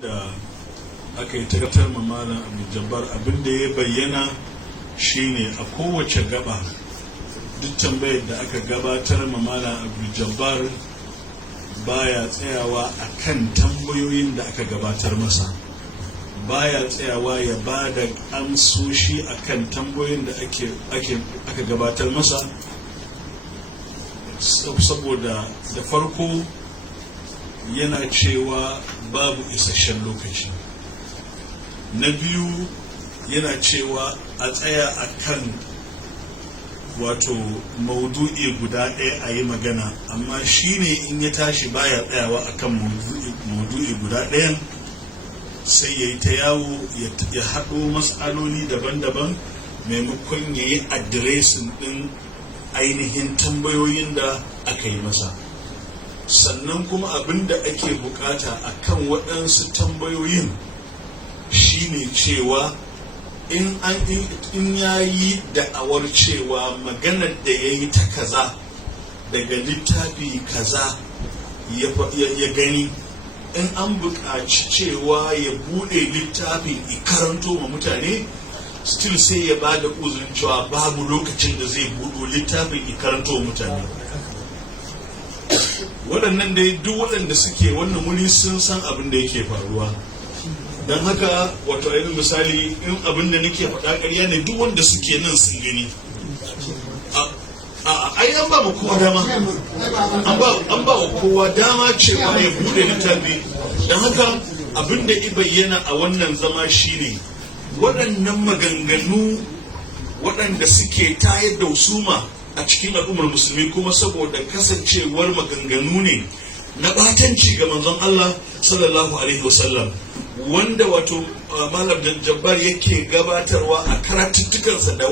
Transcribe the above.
da aka yi tabbatar ma malam Abdul Jabbar abin da ya bayyana shine a kowace gaba duk tambayar da aka gabatar ma malam Abdul Jabbar baya tsayawa akan tambayoyin da aka gabatar masa, baya tsayawa ya ba da amsoshi akan tambayoyin da aka gabatar masa, saboda da farko yana cewa babu isasshen lokaci, na biyu yana cewa a tsaya a kan wato maudu'i guda ɗaya a yi magana, amma shi ne in ya tashi baya tsayawa a kan maudu'i guda ɗayan, sai ya yi ta yawo ya haɗo matsaloli daban-daban maimakon ya yi adiresin ɗin ainihin tambayoyin da aka yi masa. Sannan kuma abin da ake bukata a kan waɗansu tambayoyin shine cewa in ya yi da'awar cewa maganar da ya yi ta kaza daga littafi kaza ya gani, in an buƙaci cewa ya buɗe littafin karanto ma mutane, still sai ya ba da uzurin cewa babu lokacin da zai buɗo littafin karanto wa mutane. Waɗannan dai duk waɗanda suke wannan wuri sun san abin da yake faruwa, don haka wato ainihin misali in abin da nake faɗa ƙarya ne duk wanda suke nan sun gani. Ai an ba mu kowa dama, an ba wa kowa dama cewa ya buɗe littafi. Don haka abin da i bayyana a wannan zama shine waɗannan maganganu waɗanda suke tayar da husuma a cikin al'ummar musulmi, kuma saboda kasancewar maganganu ne na batanci ga manzon Allah sallallahu alaihi wasallam, wanda wato malam Jabbar yake gabatarwa a karatuttukansa da